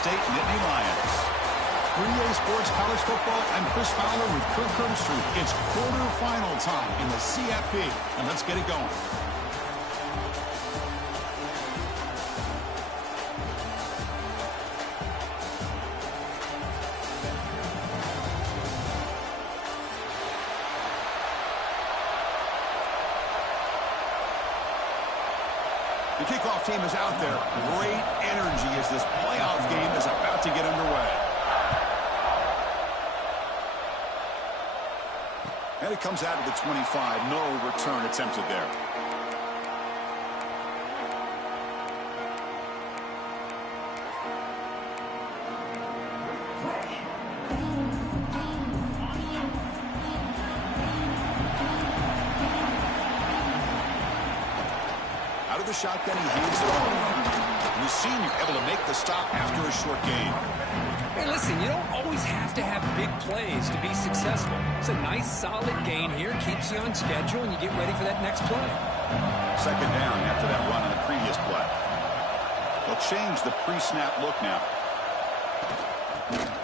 State Nittany Lions. 3A Sports College Football. I'm Chris Fowler with Kirk Herbstreit. It's quarterfinal time in the CFP, and let's get it going. The kickoff team is out there. Great energy as this playoff game is about to get underway. And it comes out of the 25. No return attempted there. Out of the shotgun, he hands it off. And the senior able to make the stop after a short gain. Hey, listen, you don't always have to have big plays to be successful. It's a nice, solid gain here. Keeps you on schedule, and you get ready for that next play. Second down after that run on the previous play. They'll change the pre-snap look now.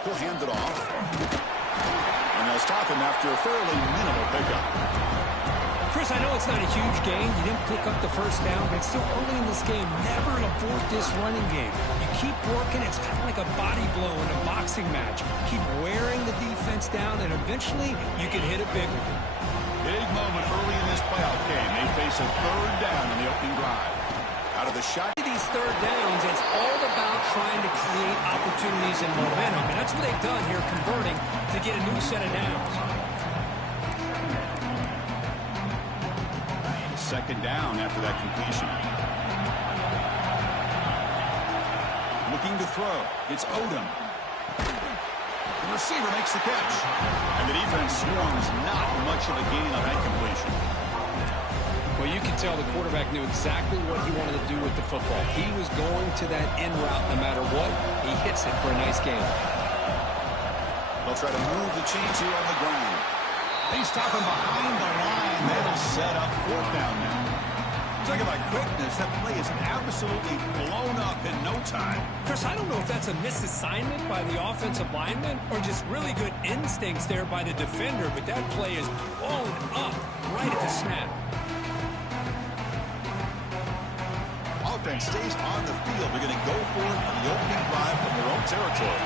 He'll hand it off. And they'll stop him after a fairly minimal pickup. Chris, I know it's not a huge gain. You didn't pick up the first down, but it's still early in this game. Never abort this running game. You keep working. It's kind of like a body blow in a boxing match. Keep wearing the defense down, and eventually you can hit a big one. Big moment early in this playoff game. They face a third down in the opening drive. Out of the shot. These third downs, it's all about trying to create opportunities and momentum, and that's what they've done here, converting to get a new set of downs. Second down after that completion. Looking to throw. It's Odom. The receiver makes the catch. And the defense swarms. Not much of a gain on that completion. Well, you can tell the quarterback knew exactly what he wanted to do with the football. He was going to that end route no matter what. He hits it for a nice gain. They'll try to move the chains here on the ground. They stop him behind the line. That'll set up fourth down now. Talking about quickness, that play is absolutely blown up in no time. Chris, I don't know if that's a misassignment by the offensive lineman or just really good instincts there by the defender, but that play is blown up right at the snap. Offense stays on the field. They're going to go for it on the opening drive from their own territory.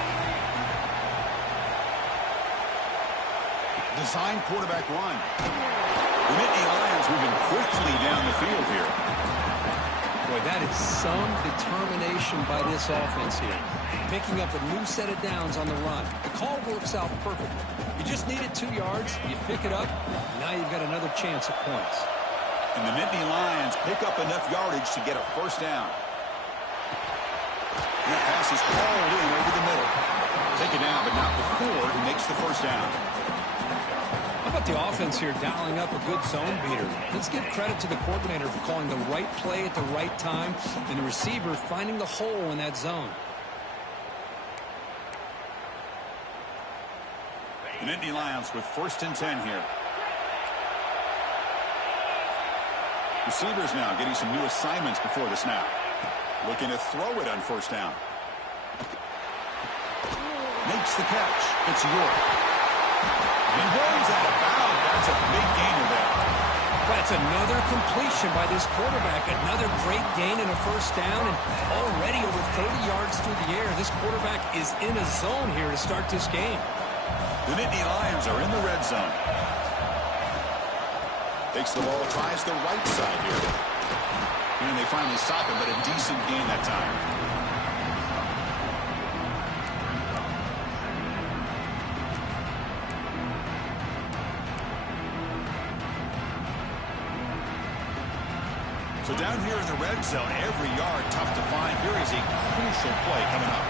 Design quarterback run. The Nittany Lions moving quickly down the field here. Boy, that is some determination by this offense here. Picking up a new set of downs on the run. The call works out perfectly. You just needed 2 yards. You pick it up. Now you've got another chance at points. And the Nittany Lions pick up enough yardage to get a first down. And that pass is hauled in over the middle. Take it down, but not before he makes the first down. How about the offense here dialing up a good zone beater? Let's give credit to the coordinator for calling the right play at the right time and the receiver finding the hole in that zone. The Nittany Lions with 1st and 10 here. Receivers now getting some new assignments before the snap. Looking to throw it on first down. Makes the catch. It's York. And goes out of bounds. That's a big gainer there. That's another completion by this quarterback. Another great gain in a first down, and already over 30 yards through the air. This quarterback is in a zone here to start this game. The Nittany Lions are in the red zone. Takes the ball, tries the right side here. And they finally stop him, but a decent gain that time. So down here in the red zone, every yard tough to find. Here is a crucial play coming up.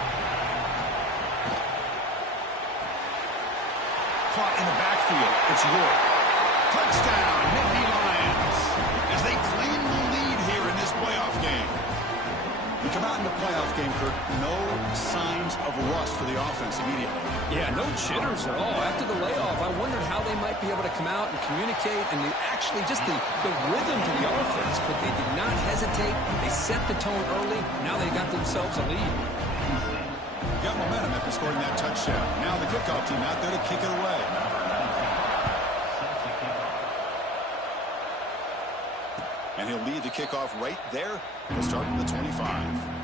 Caught in the backfield. It's York. Touchdown, Nittany Lions, as they claim the lead here in this playoff game. We come out in the playoff game, Kirk, no signs of rust for the offense immediately. Yeah, no jitters at all. After the layoff, I wondered how they might be able to come out and communicate and actually just the rhythm to the offense. But they did not hesitate. They set the tone early. Now they got themselves a lead. after scoring that touchdown. Now the kickoff team out there to kick it away. And he'll lead the kickoff right there. He'll start at the 25.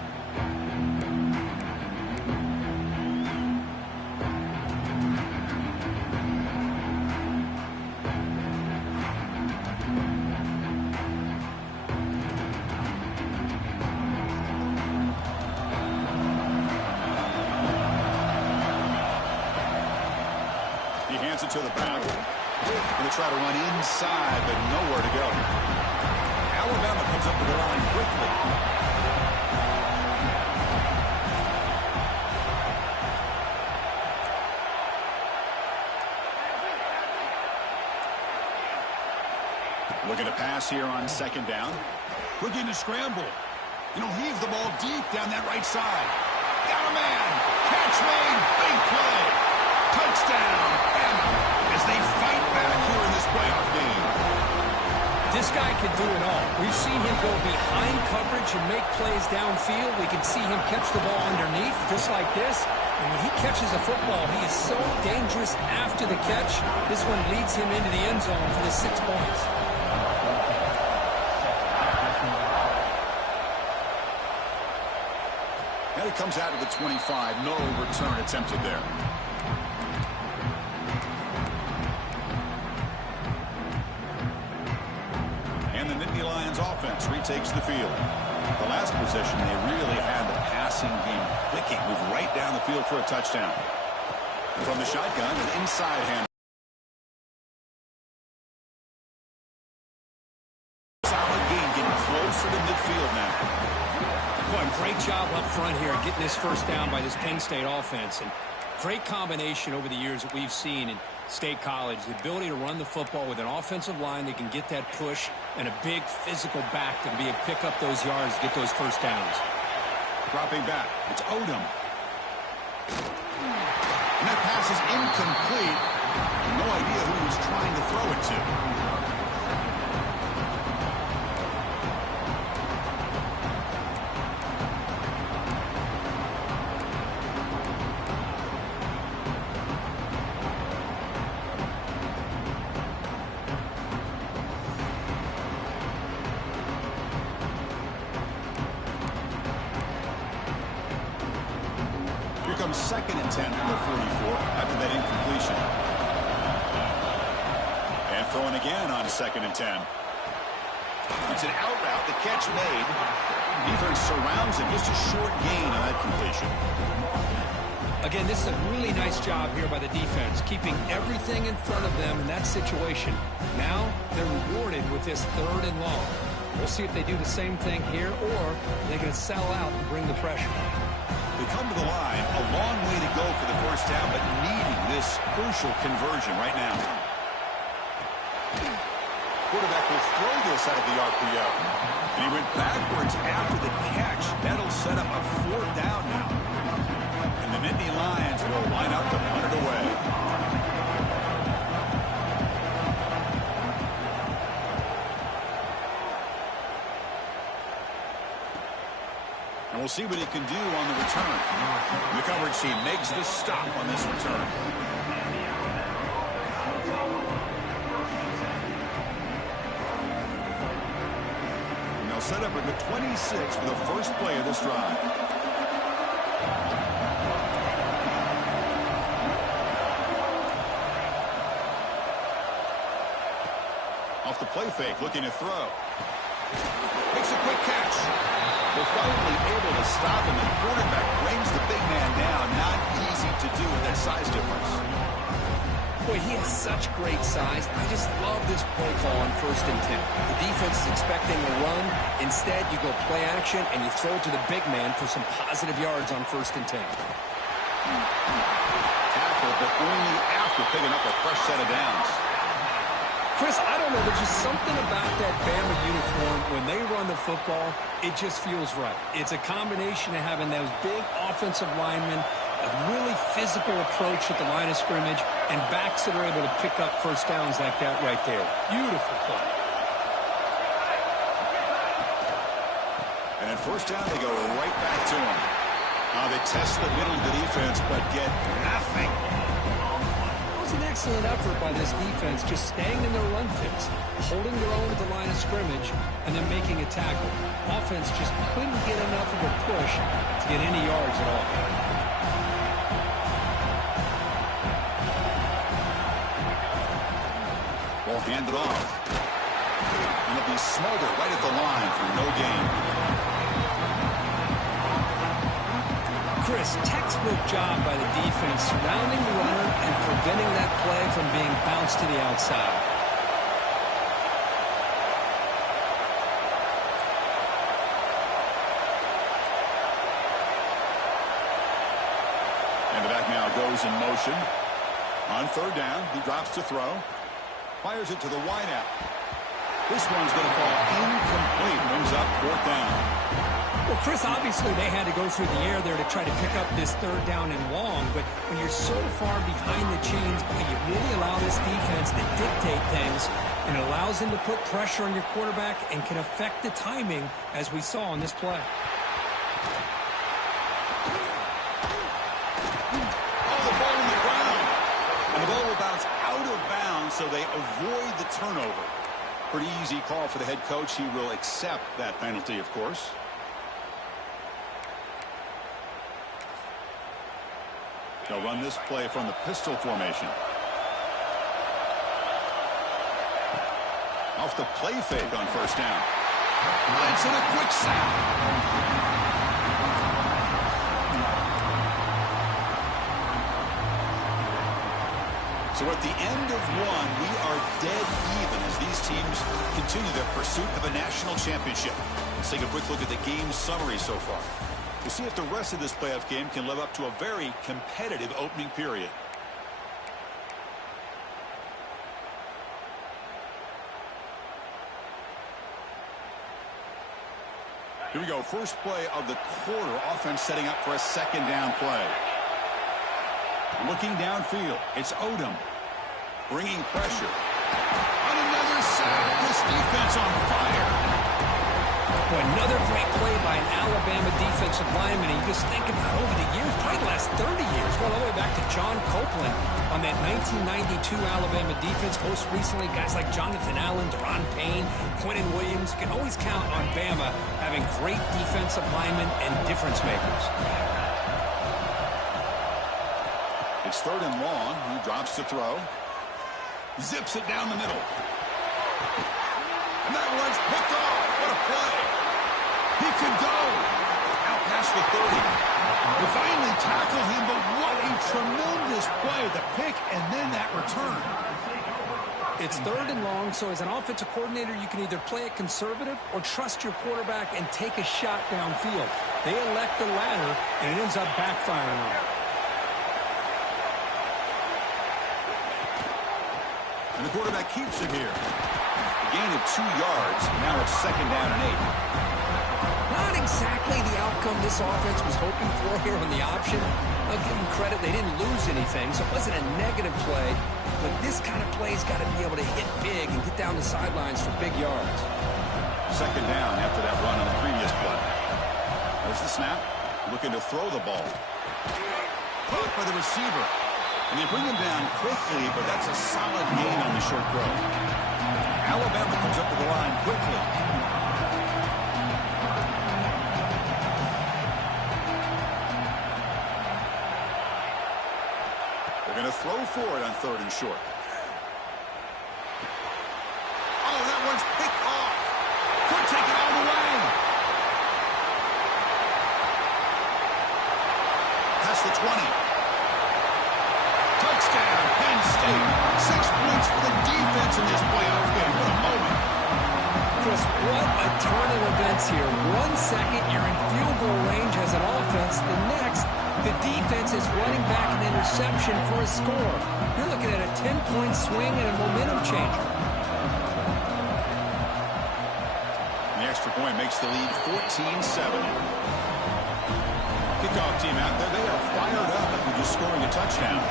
To the back. Going to try to run inside, but nowhere to go. Alabama comes up to the line quickly. Looking to pass here on second down. Looking to scramble. Heave the ball deep down that right side. Got a man. Catch made. Big play. Touchdown, as they fight back here in this playoff game. This guy can do it all. We've seen him go behind coverage and make plays downfield. We can see him catch the ball underneath, just like this. And when he catches a football, he is so dangerous after the catch. This one leads him into the end zone for the 6 points. And it comes out of the 25. No return attempted there. Offense retakes the field. The last possession, they really had the passing game clicking. Move right down the field for a touchdown. From the shotgun, an inside hand. Solid game, getting closer to midfield now. Boy, great job up front here getting this first down by this Penn State offense. And great combination over the years that we've seen in State College. The ability to run the football with an offensive line that can get that push and a big physical back to be able to pick up those yards, get those first downs. Dropping back. It's Odom. And that pass is incomplete. No idea who he was trying to throw it to. Second and 10 from the 44 after that incompletion. And throwing again on second and 10. It's an out route. The catch made. Defense surrounds him. Just a short gain on that completion. Again, this is a really nice job here by the defense, keeping everything in front of them in that situation. Now they're rewarded with this 3rd and long. We'll see if they do the same thing here, or they're going to sell out and bring the pressure. They come to the line, a long way to go for the first down, but needing this crucial conversion right now. Quarterback will throw this out of the RPO. And he went backwards after the catch. That'll set up a 4th down now. And the Nittany Lions will line up to punt it away. And we'll see what he can do on the return. The coverage team makes the stop on this return. And they'll set up at the 26 for the first play of this drive. Off the play fake, looking to throw. Makes a quick catch. They're finally able to stop him, and quarterback brings the big man down. Not easy to do with that size difference. Boy, he has such great size. I just love this play call on 1st and 10. The defense is expecting a run. Instead, you go play action, and you throw it to the big man for some positive yards on 1st and 10. Tackle, but only after picking up a fresh set of downs. Chris, I don't know. There's just something about that Bama uniform. When they run the football, it just feels right. It's a combination of having those big offensive linemen, a really physical approach at the line of scrimmage, and backs that are able to pick up first downs like that right there. Beautiful play. And at first down, they go right back to him. They test the middle of the defense, but get nothing. It was an excellent effort by this defense, just staying in their run fits, holding their own at the line of scrimmage, and then making a tackle. Offense just couldn't get enough of a push to get any yards at all. Ball handed off. And it'll be smothered right at the line for no gain. Chris, textbook job by the defense surrounding the runner and preventing that play from being bounced to the outside. And the back now goes in motion. On third down, he drops to throw. Fires it to the wideout. This one's going to fall incomplete. Brings up fourth down. Well, Chris, obviously they had to go through the air there to try to pick up this third down and long, but when you're so far behind the chains, you really allow this defense to dictate things, and it allows them to put pressure on your quarterback and can affect the timing, as we saw on this play. Oh, the ball on the ground. And the ball will bounce out of bounds, so they avoid the turnover. Pretty easy call for the head coach. He will accept that penalty, of course. They'll run this play from the pistol formation. Off the play fake on first down. Blitz and a quick sack. So at the end of one, we are dead even as these teams continue their pursuit of a national championship. Let's take a quick look at the game summary so far. We'll see if the rest of this playoff game can live up to a very competitive opening period. Here we go. First play of the quarter. Offense setting up for a second down play. Looking downfield. It's Odom. Bringing pressure. And another sack. This defense on fire. Boy, another great play by an Alabama defensive lineman. And you just think about over the years, probably the last 30 years, going all the way back to John Copeland on that 1992 Alabama defense. Most recently, guys like Jonathan Allen, Deron Payne, Quentin Williams. You can always count on Bama having great defensive linemen and difference makers. It's third and long. He drops to throw. Zips it down the middle. And that one's picked off. What a play. He could go. Out past the 30. They finally tackle him, but what a tremendous play. The pick and then that return. It's third and long, so as an offensive coordinator, you can either play it conservative or trust your quarterback and take a shot downfield. They elect the latter, and it ends up backfiring on them. And the quarterback keeps it here. A gain of 2 yards. Now it's second down and 8. Not exactly the outcome this offense was hoping for here on the option. I'll give them credit. They didn't lose anything, so it wasn't a negative play. But this kind of play's got to be able to hit big and get down the sidelines for big yards. Second down after that run on the previous play. There's the snap. Looking to throw the ball. Caught by the receiver. And they bring him down quickly, but that's a solid gain on the short throw. Alabama comes up to the line quickly. They're going to throw for it on third and short. Oh, that one's picked off. Could take it all the way. Past the 20. Touchdown, Penn State. 6 points for the defense in this playoff game. What a moment. Chris, what a turn of events here. 1 second, you're in field goal range as an offense. The next, the defense is running back an interception for a score. You're looking at a 10-point swing and a momentum changer. The extra point makes the lead 14-7. Kickoff team out there, they are fired up after just scoring a touchdown.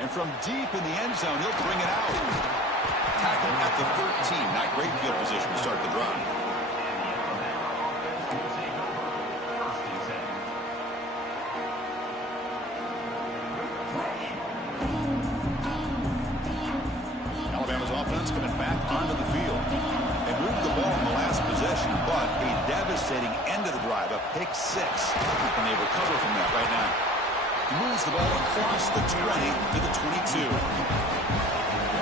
And from deep in the end zone, he'll bring it out. tackle at the 13. Not great field position to start the drive. Alabama's offense coming back onto the field. They moved the ball in the last possession, but a devastating end of the drive, a pick 6. And they recover from that right now. He moves the ball across the 20 to the 22.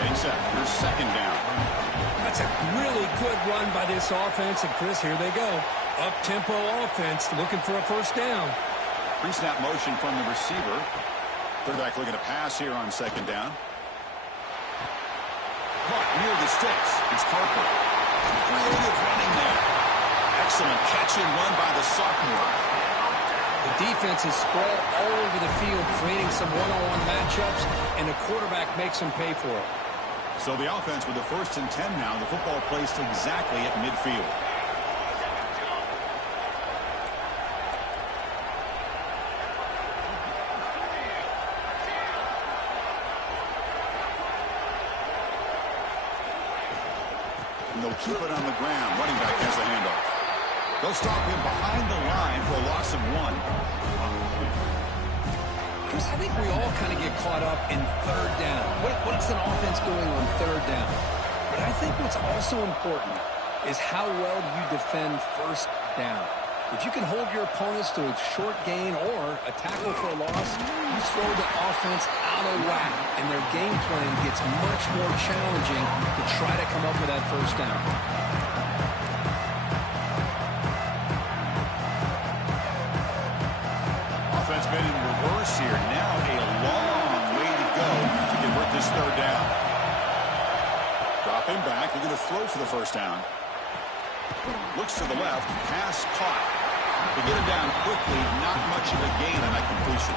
Getting set. Here's second down. That's a really good run by this offense. And, Chris, here they go. Up-tempo offense looking for a first down. Pre-snap motion from the receiver. Quarterback looking to pass here on second down. Caught near the sticks. It's Harper. Creative running there. Excellent catch and run by the sophomore. The defense is spread all over the field, creating some one-on-one matchups, and the quarterback makes them pay for it. So the offense with the 1st and 10 now. The football placed exactly at midfield. And they'll keep it on the ground. Running back has the handoff. They'll stop him behind the line for a loss of 1. Chris, I think we all kind of get caught up in third down. What's an offense doing on third down? But I think what's also important is how well you defend first down. If you can hold your opponents to a short gain or a tackle for a loss, you throw the offense out of whack, and their game plan gets much more challenging to try to come up with that first down. Offense been in reverse here. Now a long way to go to convert this third down. Dropping back. They're going to throw for the first down. Looks to the left. Pass caught. They get him down quickly. Not much of a gain on that completion.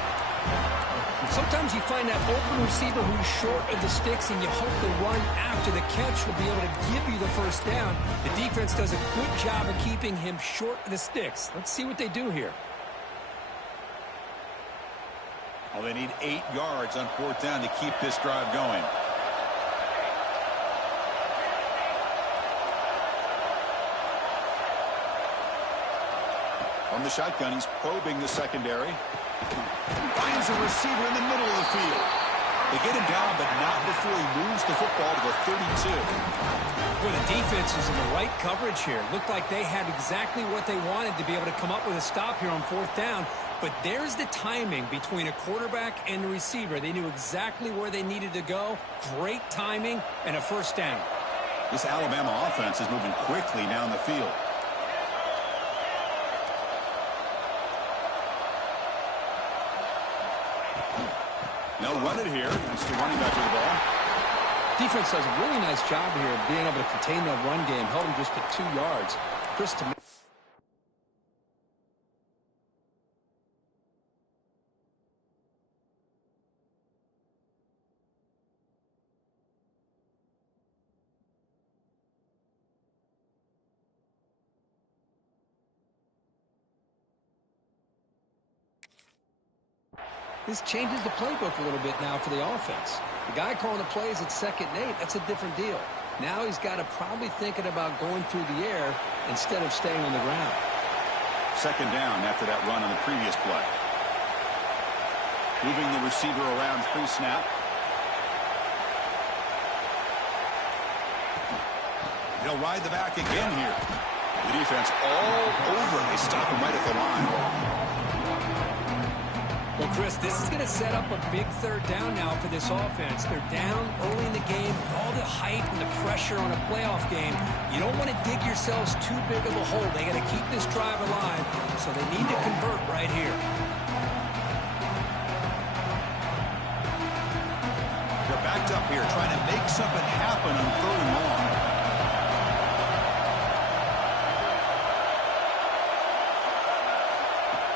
Sometimes you find that open receiver who's short of the sticks, and you hope the run after the catch will be able to give you the first down. The defense does a good job of keeping him short of the sticks. Let's see what they do here. Well, they need 8 yards on 4th down to keep this drive going. From the shotgun, he's probing the secondary. Finds a receiver in the middle of the field. They get him down, but not before he moves the football to the 32. Well, the defense is in the right coverage here. Looked like they had exactly what they wanted to be able to come up with a stop here on 4th down. But there's the timing between a quarterback and the receiver. They knew exactly where they needed to go. Great timing and a first down. This Alabama offense is moving quickly down the field. They'll run it here. It's the running back with the ball. Defense does a really nice job here of being able to contain that run game. Held him just to 2 yards. Chris, to me. This changes the playbook a little bit now for the offense. The guy calling the plays at 2nd and 8, that's a different deal. Now he's got to probably thinking about going through the air instead of staying on the ground. 2nd down after that run on the previous play. Moving the receiver around pre-snap. They'll ride the back again here. The defense all over. They stop him right at the line. Well, Chris, this is going to set up a big 3rd down now for this offense. They're down early in the game. All the hype and the pressure on a playoff game. You don't want to dig yourselves too big of a hole. They got to keep this drive alive, so they need to convert right here. They're backed up here trying to make something happen on 3rd and long.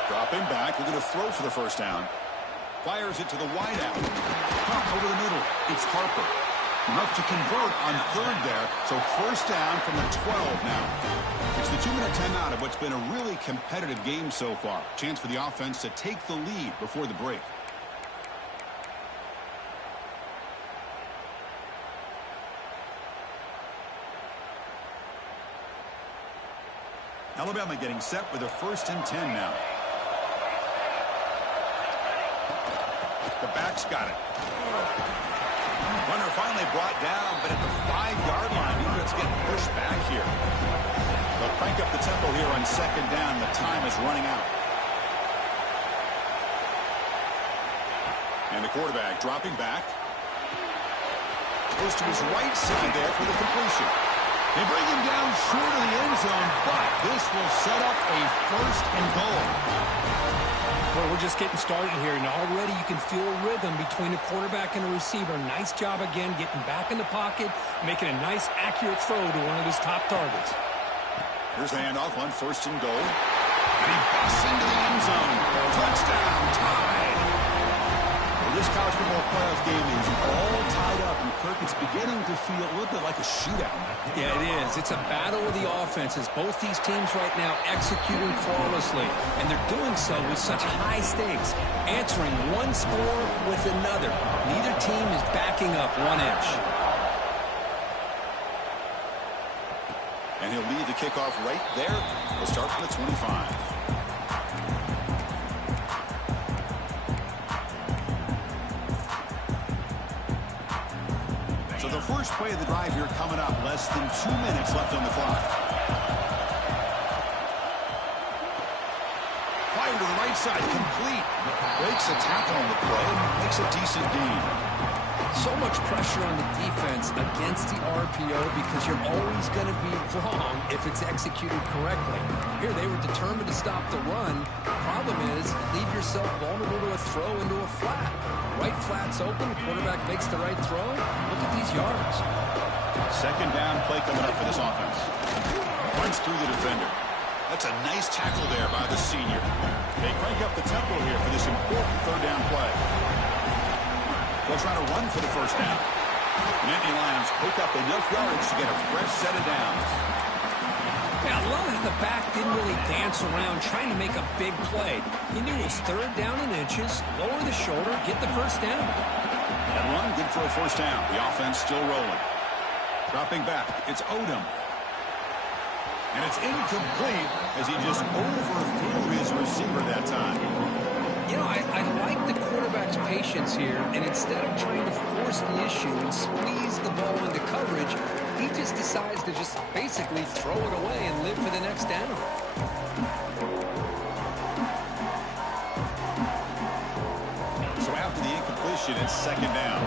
Dropping back, they're going to throw for the first down. Fires it to the wideout. Pump over the middle. It's Harper. Enough to convert on 3rd there. So first down from the 12 now. It's the 2-minute timeout of what's been a really competitive game so far. Chance for the offense to take the lead before the break. Alabama getting set with a 1st and 10 now. The back's got it. Runner finally brought down, but at the 5-yard line, defense getting pushed back here. They'll crank up the tempo here on 2nd down. The time is running out. And the quarterback dropping back. Goes to his right side there for the completion. They bring him down short of the end zone, but this will set up a 1st and goal. Well, we're just getting started here, and already you can feel a rhythm between the quarterback and the receiver. Nice job again getting back in the pocket, making a nice, accurate throw to one of his top targets. Here's the handoff on 1st and goal. And he busts into the end zone. Touchdown, tied. Well, this college football playoff game is all tied up, and Kirk, it's beginning to feel a little bit like a shootout. Yeah, it is. It's a battle of the offenses. Both these teams right now executing flawlessly, and they're doing so with such high stakes, answering one score with another. Neither team is backing up 1 inch. And he'll lead the kickoff right there. We'll start from the 25. So the first play of the drive here coming up. Less than 2 minutes left on the clock. Fire to the right side, complete. Breaks a tackle on the play, makes a decent gain. So much pressure on the defense against the RPO because you're always going to be wrong if it's executed correctly. Here, they were determined to stop the run. Problem is, leave yourself vulnerable to a throw into a flat. Right flat's open, quarterback makes the right throw. Look at these yards. 2nd down play coming up for this offense. Runs through the defender. That's a nice tackle there by the senior. They crank up the tempo here for this important 3rd down play. They'll try to run for the 1st down. Nittany Lions pick up enough yards to get a fresh set of downs. Yeah, I love that the back didn't really dance around trying to make a big play. He knew it was 3rd down in inches, lower the shoulder, get the 1st down. That run, good for a 1st down. The offense still rolling. Dropping back, it's Odom. And it's incomplete as he just overthrew his receiver that time. You know, I like the quarterback's patience here, and instead of trying to force the issue and squeeze the ball into coverage, he just decides to just basically throw it away and live for the next down. So after the incompletion, it's 2nd down.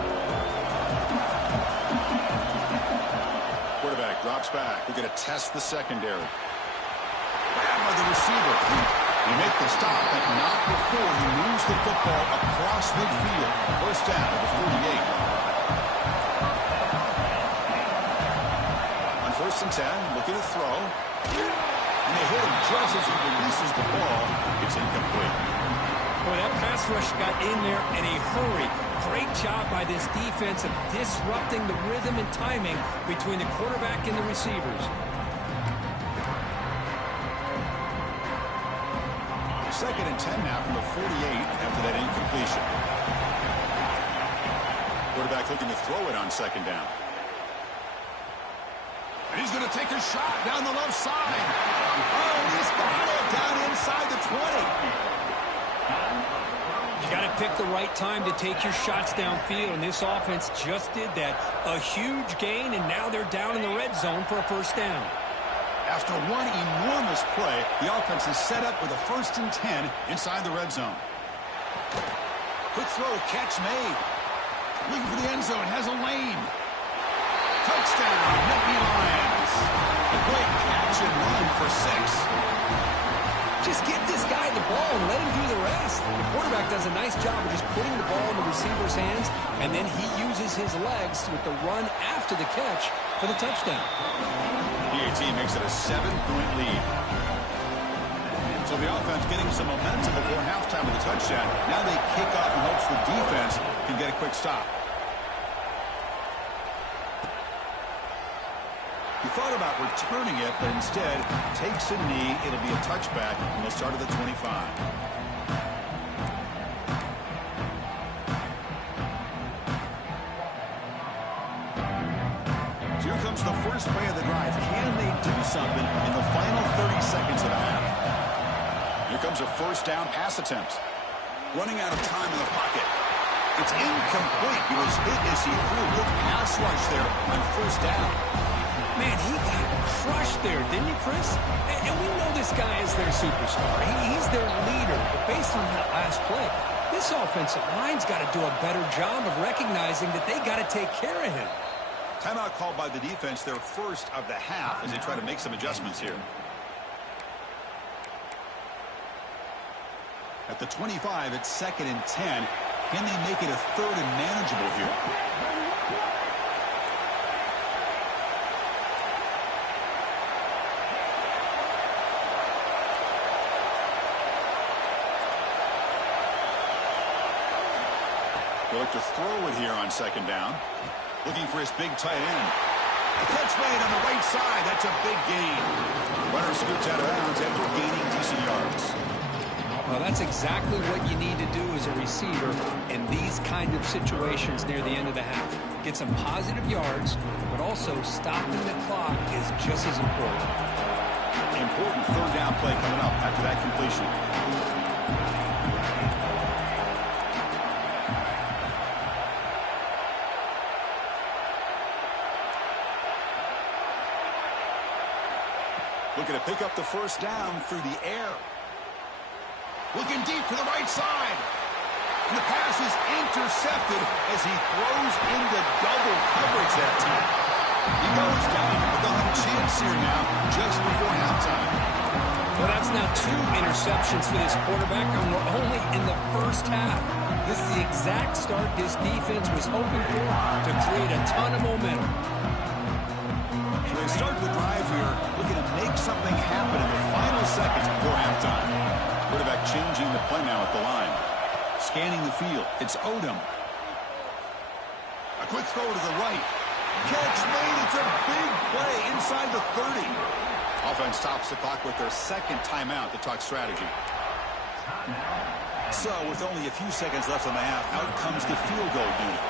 Quarterback drops back. We're going to test the secondary. Grab by the receiver. You make the stop, but not before he moves the football across midfield. 1st down at the 48. On 1st and 10, looking to throw. And they hit him just as he releases the ball. It's incomplete. Boy, that pass rush got in there in a hurry. Great job by this defense of disrupting the rhythm and timing between the quarterback and the receivers. 2nd and 10 now from the 48 after that incompletion. Quarterback looking to throw it on 2nd down. And he's going to take a shot down the left side. Oh, he's got it down inside the 20. You got to pick the right time to take your shots downfield, and this offense just did that. A huge gain, and now they're down in the red zone for a 1st down. After one enormous play, the offense is set up with a 1st and 10 inside the red zone. Quick throw, catch made. Looking for the end zone, has a lane. Touchdown, Nittany Lions. A great catch and run for 6. Just get this guy the ball and let him do the rest. The quarterback does a nice job of just putting the ball in the receiver's hands, and then he uses his legs with the run after the catch for the touchdown. PAT makes it a 7-point lead. So the offense getting some momentum before halftime with a touchdown. Now they kick off in hopes the defense can get a quick stop. He thought about returning it, but instead takes a knee. It'll be a touchback, and they'll start at the 25. Here comes the first play of the drive. Can they do something in the final 30 seconds terms of first down pass attempts. Running out of time in the pocket. It's incomplete. He was hit as he threw. Good pass rush there on first down. Man, he got crushed there, didn't he, Chris? And we know this guy is their superstar. He's their leader. But based on that last play, this offensive line's got to do a better job of recognizing that they got to take care of him. Timeout called by the defense, their first of the half, as they try to make some adjustments here. At the 25, it's 2nd and 10. Can they make it a 3rd and manageable here? They look to throw it here on 2nd down. Looking for his big tight end. The catch made on the right side. That's a big gain. Runner scoots out of bounds after gaining decent yards. Well, that's exactly what you need to do as a receiver in these kind of situations near the end of the half. Get some positive yards, but also stopping the clock is just as important. Important 3rd down play coming up after that completion. Looking to pick up the first down through the air. Looking deep to the right side. And the pass is intercepted as he throws into double coverage that time. He goes down, but they'll have a chance here now just before halftime. Well, that's now 2 interceptions for this quarterback, and we're only in the first half. This is the exact start this defense was hoping for to create a ton of momentum. So they start the drive here, looking to make something happen in the final seconds before halftime. Quarterback changing the play now at the line. Scanning the field. It's Odom. A quick throw to the right. Catch made. It's a big play inside the 30. Offense stops the clock with their 2nd timeout to talk strategy. So with only a few seconds left on the half, out comes the field goal unit.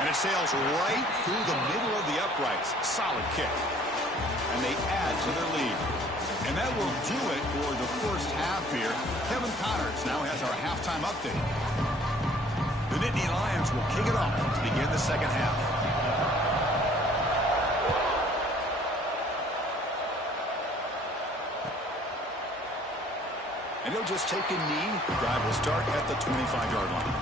And it sails right through the middle of the uprights. Solid kick. And they add to their lead. And that will do it for the first half here. Kevin Connors now has our halftime update. The Nittany Lions will kick it off to begin the second half. And he'll just take a knee. The drive will start at the 25-yard line.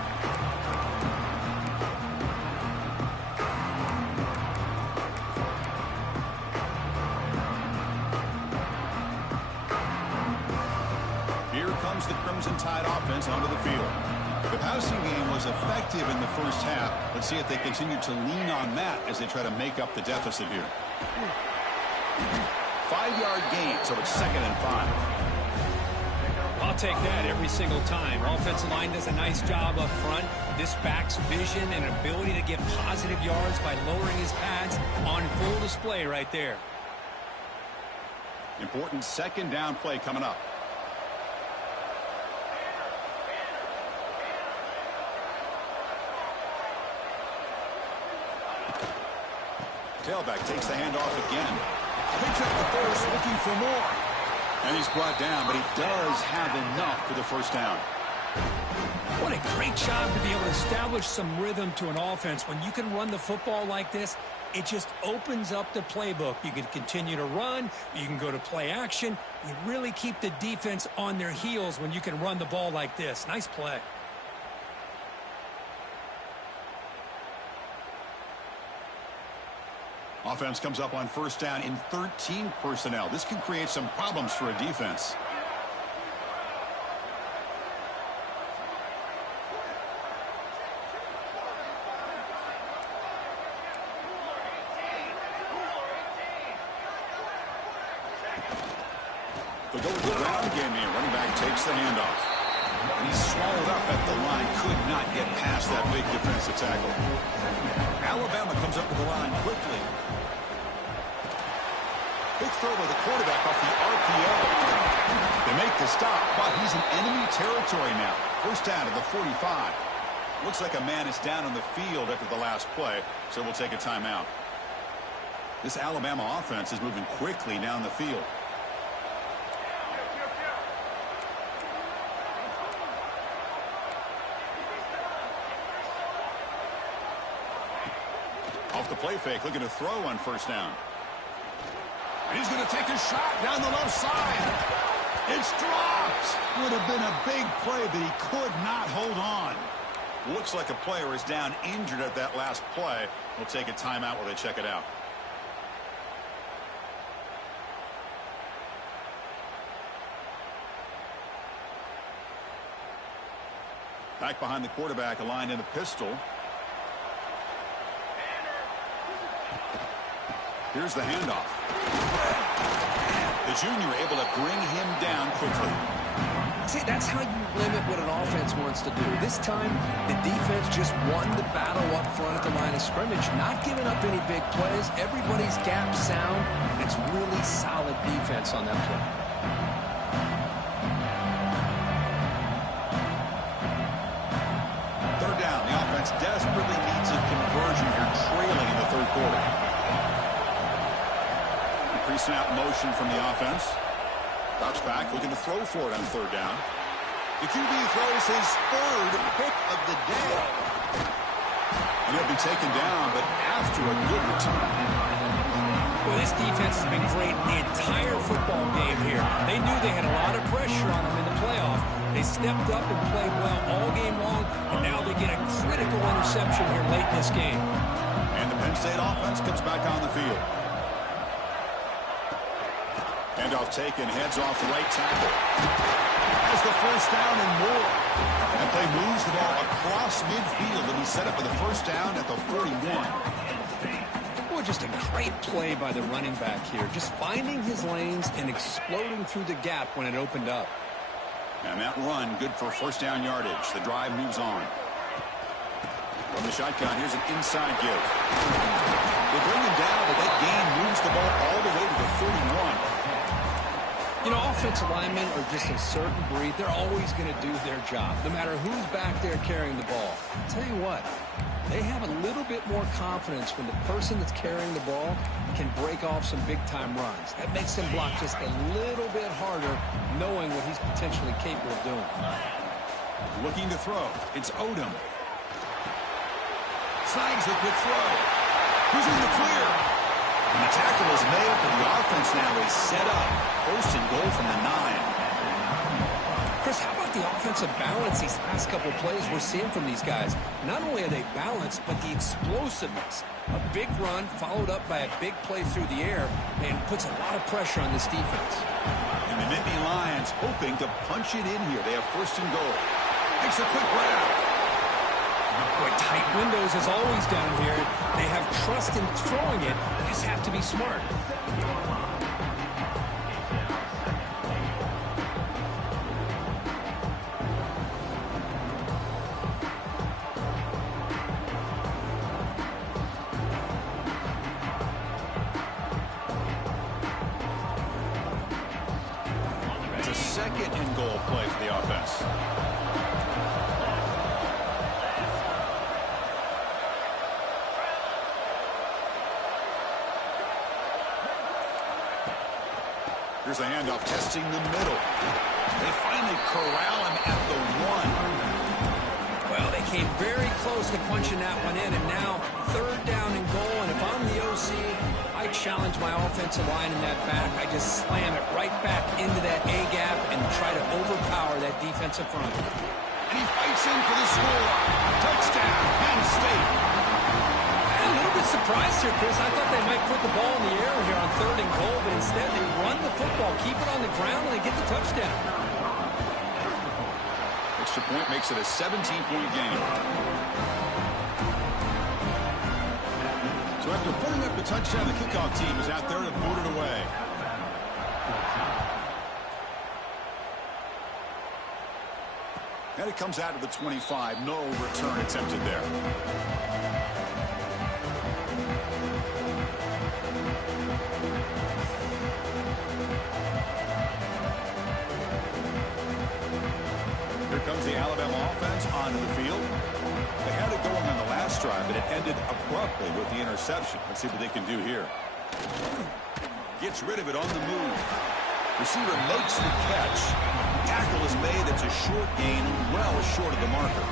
The Crimson Tide offense onto the field. The passing game was effective in the first half. Let's see if they continue to lean on that as they try to make up the deficit here. 5-yard gain, so it's 2nd and 5. I'll take that every single time. Offensive line does a nice job up front. This back's vision and ability to get positive yards by lowering his pads on full display right there. Important 2nd down play coming up. Tailback takes the handoff again. Picks up the first, looking for more. And he's brought down, but he does have enough for the first down. What a great job to be able to establish some rhythm to an offense. When you can run the football like this, it just opens up the playbook. You can continue to run. You can go to play action. You really keep the defense on their heels when you can run the ball like this. Nice play. Offense comes up on first down in 13 personnel. This can create some problems for a defense. They'll go with the ground game here. Running back takes the handoff. And he's swallowed up at the line. Could not get past that big defensive tackle. Alabama comes up to the line quickly. Big throw by the quarterback off the RPO. They make the stop, but he's in enemy territory now. First down to the 45. Looks like a man is down on the field after the last play, so we'll take a timeout. This Alabama offense is moving quickly down the field. Off the play fake, looking to throw on first down. And he's going to take a shot down the left side. It's dropped. Would have been a big play, but he could not hold on. Looks like a player is down injured at that last play. We'll take a timeout while they check it out. Back behind the quarterback, aligned in the pistol. Here's the handoff. The junior able to bring him down quickly. See, that's how you limit what an offense wants to do. This time, the defense just won the battle up front at the line of scrimmage, not giving up any big plays. Everybody's gap sound. It's really solid defense on that play. Third down. The offense desperately needs a conversion here, trailing in the third quarter. Pre-snap motion from the offense. Drops back, looking to throw for it on third down. The QB throws his third pick of the day. He'll be taken down, but after a good return. Well, this defense has been great the entire football game here. They knew they had a lot of pressure on them in the playoff. They stepped up and played well all game long, and now they get a critical interception here late in this game. And the Penn State offense comes back on the field. Handoff taken, heads off the right tackle. Has the first down and more. That play moves the ball across midfield, and he's set up for the first down at the 41. Boy, just a great play by the running back here. Just finding his lanes and exploding through the gap when it opened up. And that run, good for first down yardage. The drive moves on. From the shotgun, here's an inside give. They bring him down, but that gain moves the ball all the way to the 31. You know, offensive linemen are just a certain breed. They're always going to do their job, no matter who's back there carrying the ball. I'll tell you what, they have a little bit more confidence when the person that's carrying the ball can break off some big-time runs. That makes him block just a little bit harder, knowing what he's potentially capable of doing. Looking to throw. It's Odom. Snags the quick throw. Who's in the clear? And the tackle is made, but the offense now is set up. First and goal from the 9. Chris, how about the offensive balance these last couple plays we're seeing from these guys? Not only are they balanced, but the explosiveness. A big run followed up by a big play through the air and puts a lot of pressure on this defense. And the Nittany Lions hoping to punch it in here. They have first and goal. Makes a quick grab. Boy, tight windows as always down here. They have trust in throwing it. They just have to be smart. It's a second and goal play for the offense. Here's a handoff, testing the middle. They finally corral him at the 1. Well, they came very close to punching that one in, and now third down and goal. And if I'm the OC, I challenge my offensive line in that back. I just slam it right back into that A gap and try to overpower that defensive front. And he fights in for the score. Touchdown, Penn State. A little bit surprised here, Chris. I thought they might put the ball in the air here on third and goal, but instead they run the football, keep it on the ground, and they get the touchdown. Extra point makes it a 17-point game. So after putting up the touchdown, the kickoff team is out there to boot it away. And it comes out to the 25. No return attempted there. Here comes the Alabama offense onto the field. They had it going on the last drive, but it ended abruptly with the interception. Let's see what they can do here. Gets rid of it on the move. Receiver makes the catch. Tackle is made. It's a short gain, well short of the marker.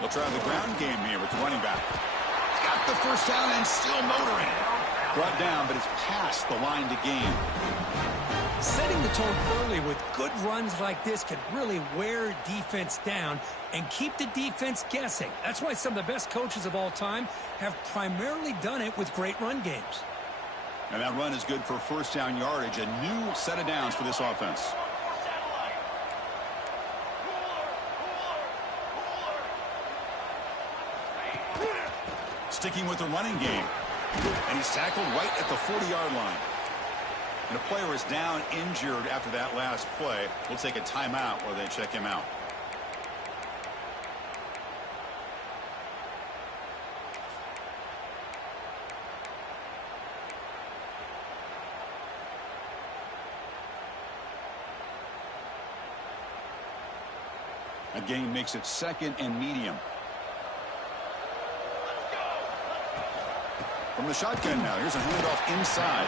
They'll try the ground game here with the running back. Got the first down and still motoring. Brought down, but it's past the line to gain. Setting the tone early with good runs like this can really wear defense down and keep the defense guessing. That's why some of the best coaches of all time have primarily done it with great run games. And that run is good for first down yardage, a new set of downs for this offense. Sticking with the running game. And he's tackled right at the 40-yard line. And a player is down injured after that last play. We'll take a timeout while they check him out. A gain makes it 2nd and medium. From the shotgun now, here's a handoff inside.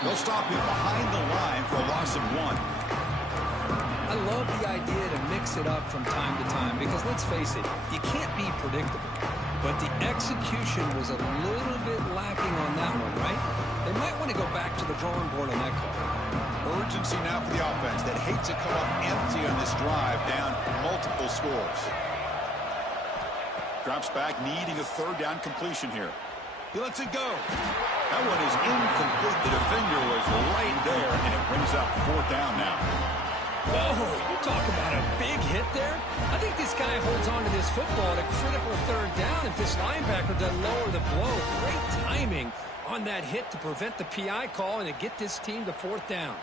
They'll stop him behind the line for a loss of 1. I love the idea to mix it up from time to time because, let's face it, you can't be predictable. But the execution was a little bit lacking on that one, right? They might want to go back to the drawing board on that call. Urgency now for the offense that hates to come up empty on this drive, down multiple scores. Drops back, needing a 3rd down completion here. He lets it go. That one is incomplete. The defender was right there, and it brings up 4th down now. Whoa, you talk about a big hit there. I think this guy holds on to this football at a critical 3rd down if this linebacker doesn't lower the blow. Great timing on that hit to prevent the PI call and to get this team to 4th down.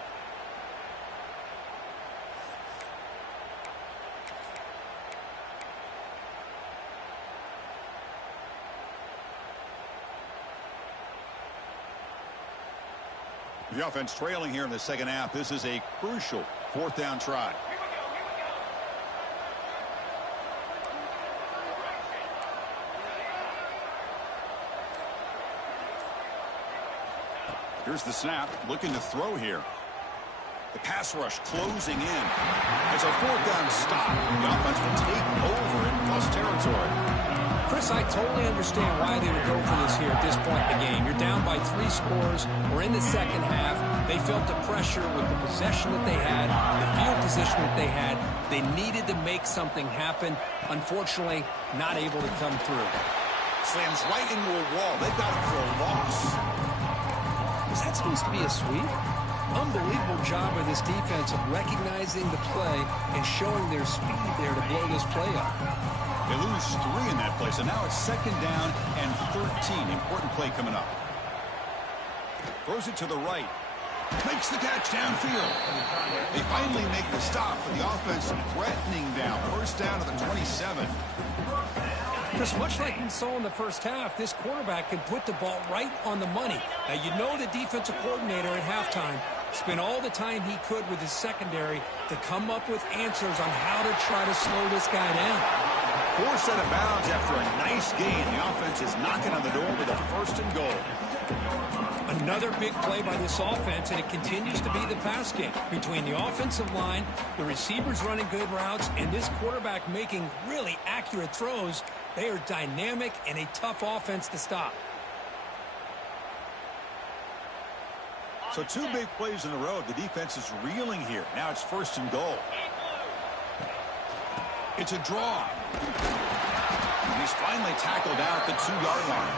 The offense trailing here in the 2nd half. This is a crucial 4th down try. Here's the snap, looking to throw here. The pass rush closing in. It's a 4th down stop. The offense will take over in plus territory. Chris, I totally understand why they would go for this here at this point in the game. You're down by 3 scores. We're in the 2nd half. They felt the pressure with the possession that they had, the field position that they had. They needed to make something happen. Unfortunately, not able to come through. Slams right into a wall. They got it for a loss. Was that supposed to be a sweep? Unbelievable job by this defense of recognizing the play and showing their speed there to blow this play up. They lose 3 in that play, so now it's 2nd down and 13. Important play coming up. Throws it to the right. Makes the catch downfield. They finally make the stop for the offense threatening down. 1st down to the 27. Chris, much like we saw in the 1st half, this quarterback can put the ball right on the money. Now, you know the defensive coordinator at halftime spent all the time he could with his secondary to come up with answers on how to try to slow this guy down. 4 set of bounds after a nice gain. The offense is knocking on the door with a 1st and goal. Another big play by this offense, and it continues to be the pass game. Between the offensive line, the receivers running good routes, and this quarterback making really accurate throws, they are dynamic and a tough offense to stop. So 2 big plays in a row. The defense is reeling here. Now it's 1st and goal. It's a draw. And he's finally tackled out at the 2-yard line.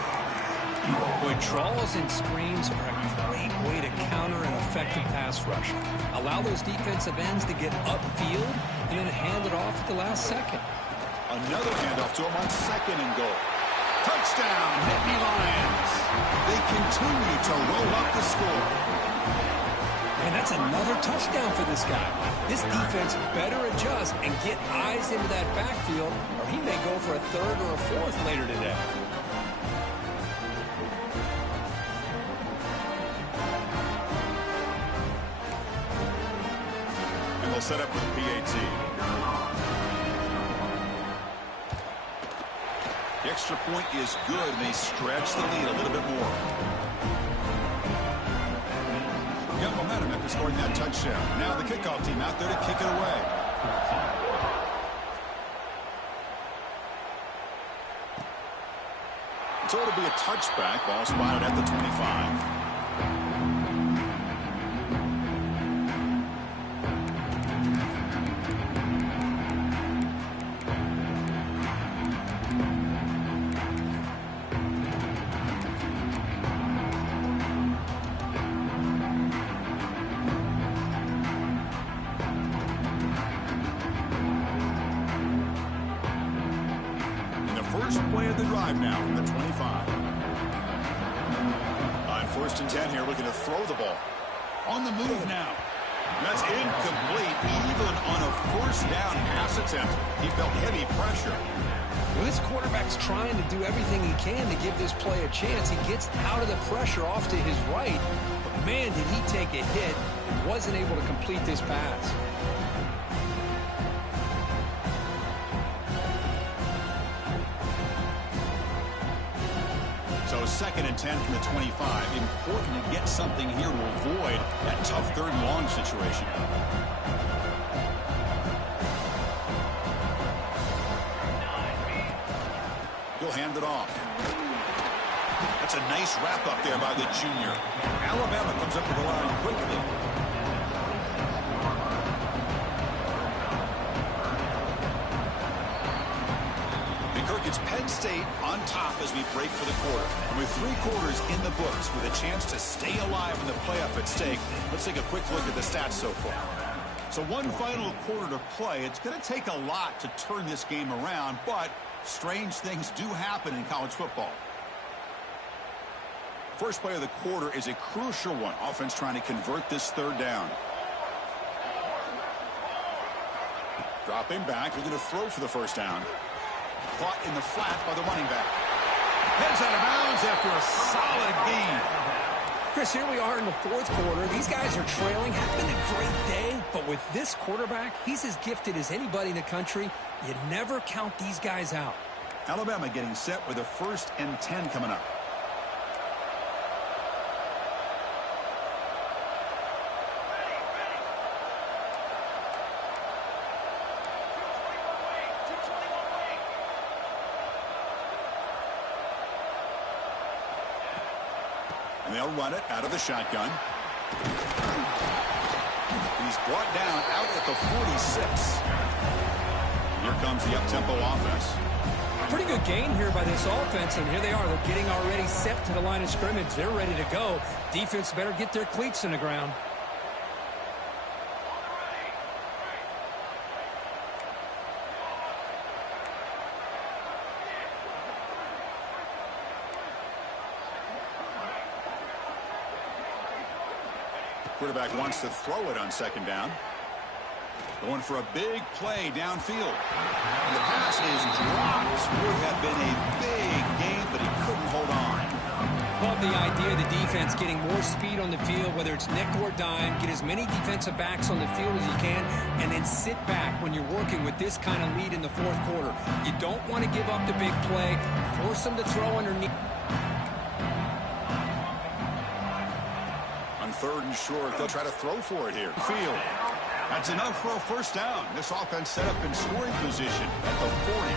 Boy, draws and screens are a great way to counter an effective pass rush. Allow those defensive ends to get upfield and then hand it off at the last second. Another handoff to him on 2nd and goal. Touchdown, Nittany Lions. They continue to roll up the score. And that's another touchdown for this guy. This defense better adjust and get eyes into that backfield, or he may go for a 3rd or a 4th later today. And they'll set up with a PAT. The extra point is good, and they stretch the lead a little bit more. Got momentum after scoring that touchdown. Now the kickoff team out there to kick it away. So it'll be a touchback. Ball spotted at the 25. First play of the drive now from the 25. On 1st and 10 here, looking to throw the ball. On the move now. That's incomplete, even on a 1st down pass attempt. He felt heavy pressure. Well, this quarterback's trying to do everything he can to give this play a chance. He gets out of the pressure off to his right, but man, did he take a hit and wasn't able to complete this pass. So 2nd and 10 from the 25. Important to get something here to avoid that tough 3rd and long situation. He'll hand it off. That's a nice wrap up there by the junior. Alabama comes up to the line quickly. It's Penn State on top as we break for the quarter. And with 3 quarters in the books, with a chance to stay alive in the playoff at stake, let's take a quick look at the stats so far. So one final quarter to play. It's going to take a lot to turn this game around, but strange things do happen in college football. First play of the quarter is a crucial one. Offense trying to convert this 3rd down. Dropping back, looking to throw for the 1st down. Caught in the flat by the running back. Heads out of bounds after a solid gain. Chris, here we are in the 4th quarter. These guys are trailing. Having a great day. But with this quarterback, he's as gifted as anybody in the country. You never count these guys out. Alabama getting set with a 1st and 10 coming up. And they'll run it out of the shotgun. He's brought down out at the 46. Here comes the up-tempo offense. Pretty good gain here by this offense, and here they are. They're getting already set to the line of scrimmage. They're ready to go. Defense better get their cleats in the ground. Quarterback wants to throw it on 2nd down. Going for a big play downfield. And the pass is dropped. Would have been a big gain, but he couldn't hold on. Love the idea of the defense getting more speed on the field, whether it's nickel or dime. Get as many defensive backs on the field as you can, and then sit back when you're working with this kind of lead in the 4th quarter. You don't want to give up the big play. Force them to throw underneath. On 3rd and short, they'll try to throw for it here. Field. That's enough for a 1st down. This offense set up in scoring position at the 40.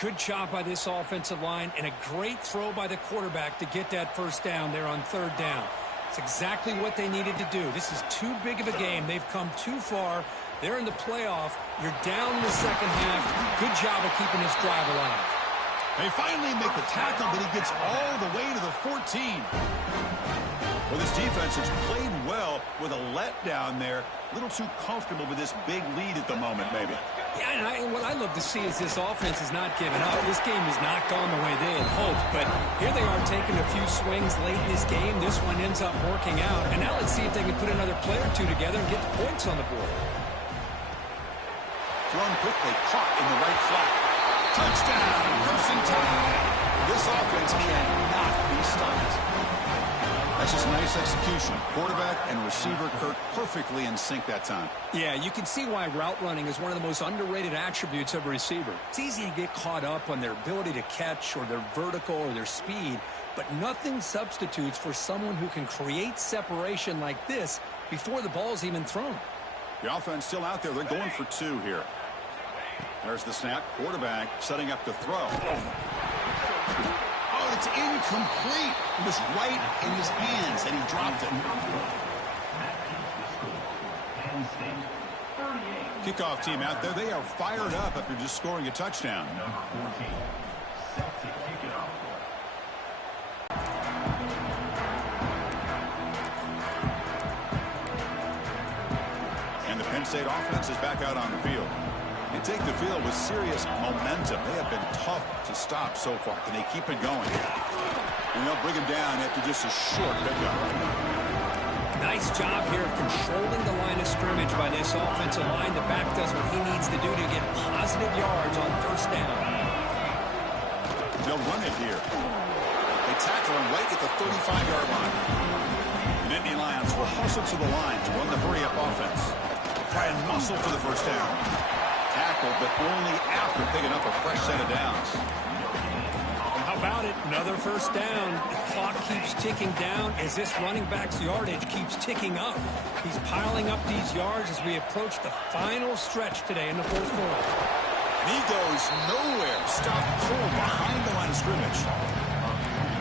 Good job by this offensive line, and a great throw by the quarterback to get that 1st down there on 3rd down. It's exactly what they needed to do. This is too big of a game. They've come too far. They're in the playoff. You're down in the 2nd half. Good job of keeping this drive alive. They finally make the tackle, but he gets all the way to the 14. Well, this defense has played well with a letdown there. A little too comfortable with this big lead at the moment, maybe. Yeah, and what I love to see is this offense is not giving up. This game has not gone the way they had hoped, but here they are taking a few swings late in this game. This one ends up working out, and now let's see if they can put another play or 2 together and get the points on the board. Thrown quickly, caught in the right flat. Touchdown, Crimson Tide. This offense cannot be stopped. That's just nice execution. Quarterback and receiver, Kurt, perfectly in sync that time. Yeah, you can see why route running is one of the most underrated attributes of a receiver. It's easy to get caught up on their ability to catch or their vertical or their speed, but nothing substitutes for someone who can create separation like this before the ball's even thrown. The offense still out there. They're going for 2 here. There's the snap. Quarterback setting up the throw. Oh, it's incomplete. It was right in his hands, and he dropped it. Kickoff team out there. They are fired up after just scoring a touchdown. And the Penn State offense is back out on the field. They take the field with serious momentum. They have been tough to stop so far. Can they keep it going? And they'll bring him down after just a short pickup. Nice job here of controlling the line of scrimmage by this offensive line. The back does what he needs to do to get positive yards on first down. They'll run it here. They tackle him right at the 35-yard line. The Nittany Lions will hustle to the line to run the hurry-up offense. Try and muscle for the first down. Tackle, but only after picking up a fresh set of downs. How about it? Another first down. The clock keeps ticking down as this running back's yardage keeps ticking up. He's piling up these yards as we approach the final stretch today in the fourth quarter. And he goes nowhere. Stop cold behind the line of scrimmage.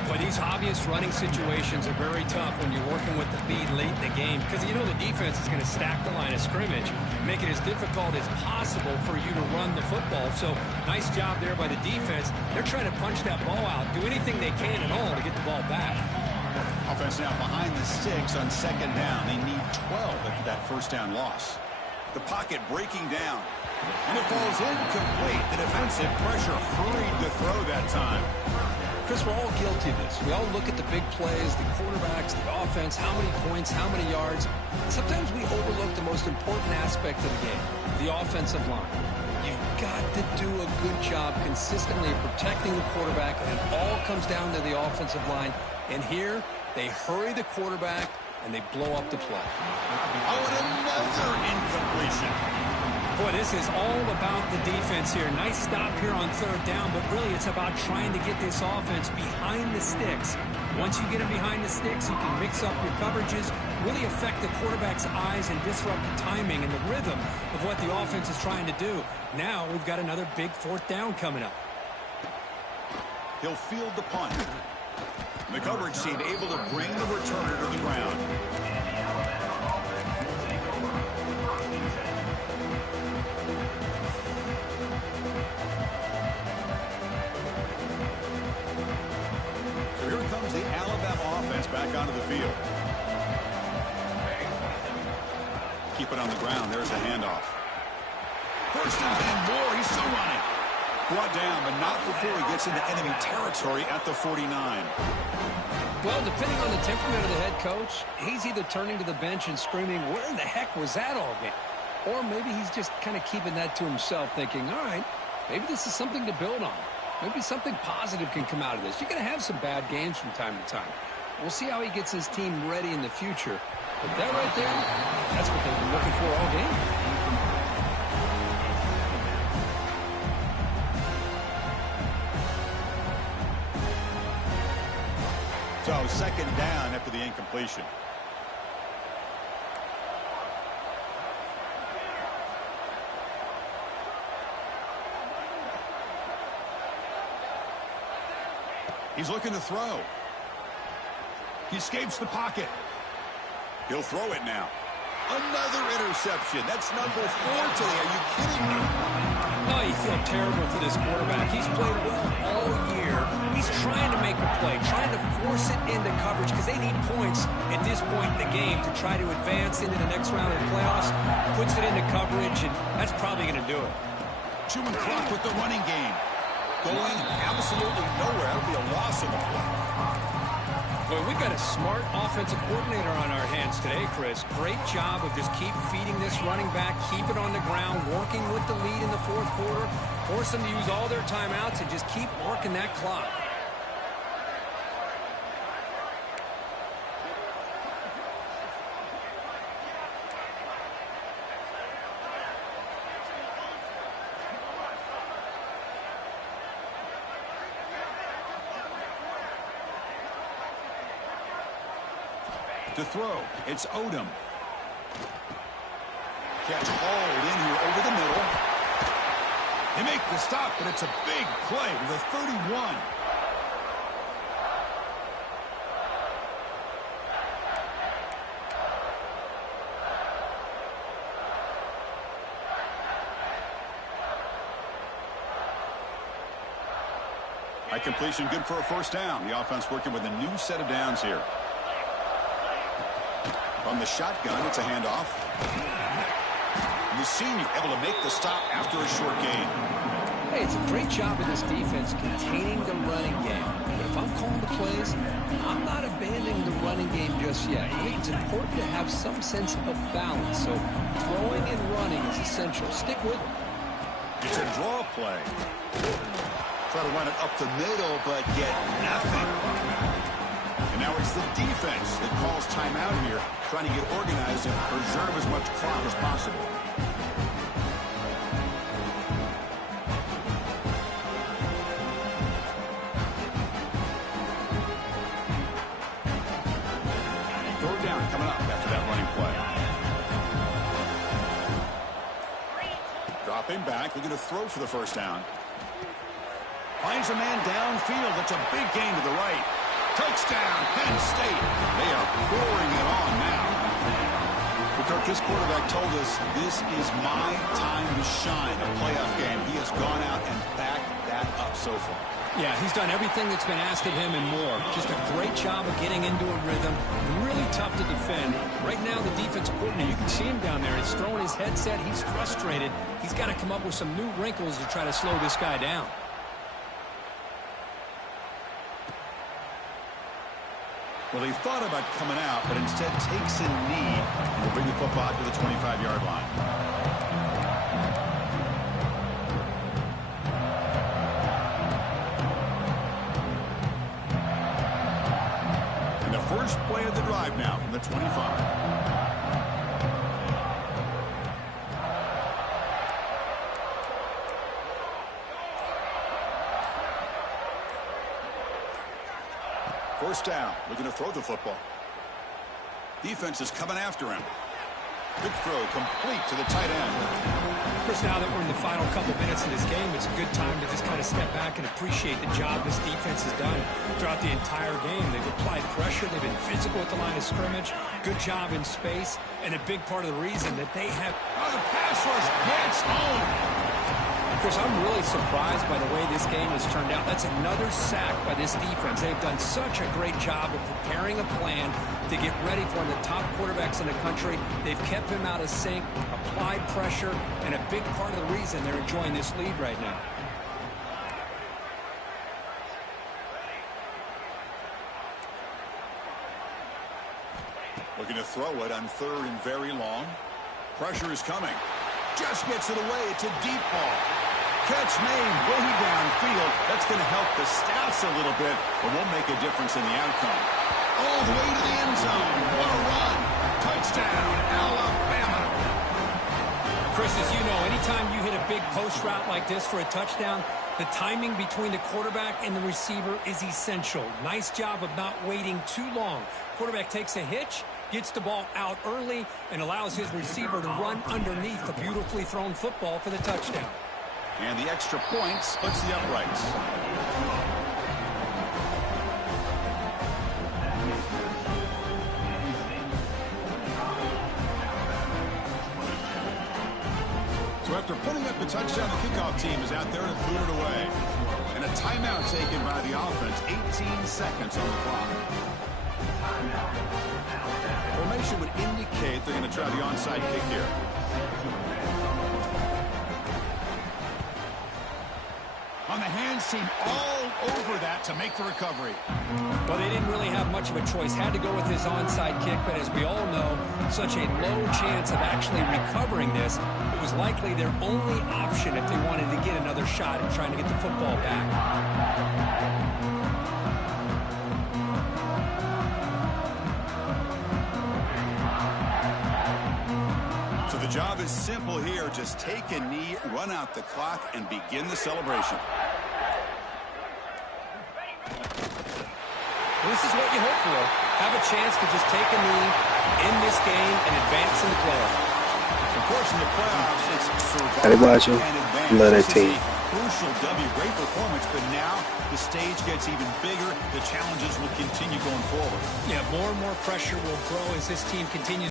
Boy, these obvious running situations are very tough when you're working with the lead late in the game because you know the defense is going to stack the line of scrimmage, make it as difficult as possible for you to run the football. So nice job there by the defense. They're trying to punch that ball out, do anything they can at all to get the ball back. Offense now behind the 6 on second down. They need 12 after that first down loss. The pocket breaking down. And it falls incomplete. The defensive pressure hurried the throw that time. Chris, we're all guilty of this. We all look at the big plays, the quarterbacks, the offense, how many points, how many yards. Sometimes we overlook the most important aspect of the game, the offensive line. You've got to do a good job consistently of protecting the quarterback, and it all comes down to the offensive line. And here, they hurry the quarterback, and they blow up the play. Oh, and another incompletion. Boy, this is all about the defense here. Nice stop here on third down, but really it's about trying to get this offense behind the sticks. Once you get them behind the sticks, you can mix up your coverages, really affect the quarterback's eyes and disrupt the timing and the rhythm of what the offense is trying to do. Now we've got another big fourth down coming up. He'll field the punt. The coverage team able to bring the returner to the ground. The Alabama offense back onto the field. Keep it on the ground. There's the handoff. First and 10 more. He's still running. Brought down, but not before he gets into enemy territory at the 49. Well, depending on the temperament of the head coach, he's either turning to the bench and screaming, where in the heck was that all game? Or maybe he's just kind of keeping that to himself, thinking, all right, maybe this is something to build on. Maybe something positive can come out of this. You're going to have some bad games from time to time. We'll see how he gets his team ready in the future. But that right there, that's what they've been looking for all game. So second down after the incompletion. He's looking to throw. He escapes the pocket. He'll throw it now. Another interception. That's number 4 today. Are you kidding me? Oh, you feel terrible for this quarterback. He's played well all year. He's trying to make a play, trying to force it into coverage because they need points at this point in the game to try to advance into the next round of the playoffs. Puts it into coverage, and that's probably going to do it. Chewing clock with the running game. Going absolutely nowhere. That'll be a loss of the play. Well, we've got a smart offensive coordinator on our hands today, Chris. Great job of just keep feeding this running back, keep it on the ground, working with the lead in the fourth quarter, force them to use all their timeouts, and just keep working that clock. To throw, it's Odom. Catch hauled in here over the middle. They make the stop, but it's a big play to the 31. High completion, good for a first down. The offense working with a new set of downs here. From the shotgun, it's a handoff. The senior able to make the stop after a short gain. Hey, it's a great job of this defense containing the running game. But if I'm calling the plays, I'm not abandoning the running game just yet. I think it's important to have some sense of balance. So throwing and running is essential. Stick with it. It's a draw play. Try to run it up the middle, but get nothing. And now it's the defense that calls timeout here, trying to get organized and preserve as much clock as possible. Third down coming up after that running play. Dropping back, looking to throw for the first down. Finds a man downfield. That's a big gain to the right. Touchdown, Penn State. They are pouring it on now. But Kirk, this quarterback told us this is my time to shine, a playoff game. He has gone out and backed that up so far. Yeah, he's done everything that's been asked of him and more. Just a great job of getting into a rhythm. Really tough to defend. Right now, the defensive coordinator, you can see him down there. He's throwing his headset. He's frustrated. He's got to come up with some new wrinkles to try to slow this guy down. Well, he thought about coming out, but instead takes a knee and will bring the football to the 25-yard line. And the first play of the drive now from the 25. First down, looking to throw the football. Defense is coming after him. Good throw, complete to the tight end. Of course, now that we're in the final couple minutes of this game, it's a good time to just kind of step back and appreciate the job this defense has done throughout the entire game. They've applied pressure. They've been physical at the line of scrimmage. Good job in space. And a big part of the reason that they have... Oh, the pass rush gets home. Chris, I'm really surprised by the way this game has turned out. That's another sack by this defense. They've done such a great job of preparing a plan to get ready for one of the top quarterbacks in the country. They've kept him out of sync, applied pressure, and a big part of the reason they're enjoying this lead right now. Looking to throw it on third and very long. Pressure is coming. Just gets it away. It's a deep ball. Catch made way downfield. That's going to help the stats a little bit, but won't make a difference in the outcome. All the way to the end zone. What a run. Touchdown, Alabama. Chris, as you know, anytime you hit a big post route like this for a touchdown, the timing between the quarterback and the receiver is essential. Nice job of not waiting too long. Quarterback takes a hitch, gets the ball out early, and allows his receiver to run underneath the beautifully thrown football for the touchdown. And the extra point splits the uprights. So after putting up the touchdown, the kickoff team is out there to clear it away. And a timeout taken by the offense, 18 seconds on the clock. Formation would indicate they're going to try the onside kick here. On the hands team all over that to make the recovery. Well, they didn't really have much of a choice. Had to go with his onside kick, but as we all know, such a low chance of actually recovering this. It was likely their only option if they wanted to get another shot at trying to get the football back. The job is simple here. Just take a knee, run out the clock, and begin the celebration. This is what you hope for. have a chance to just take a knee in this game and advance in the playoffs. Of course, in the playoffs, it's survival Gotta watch him. and advance. Love that This is team. a crucial W. Great performance, but now the stage gets even bigger. The challenges will continue going forward. Yeah, more and more pressure will grow as this team continues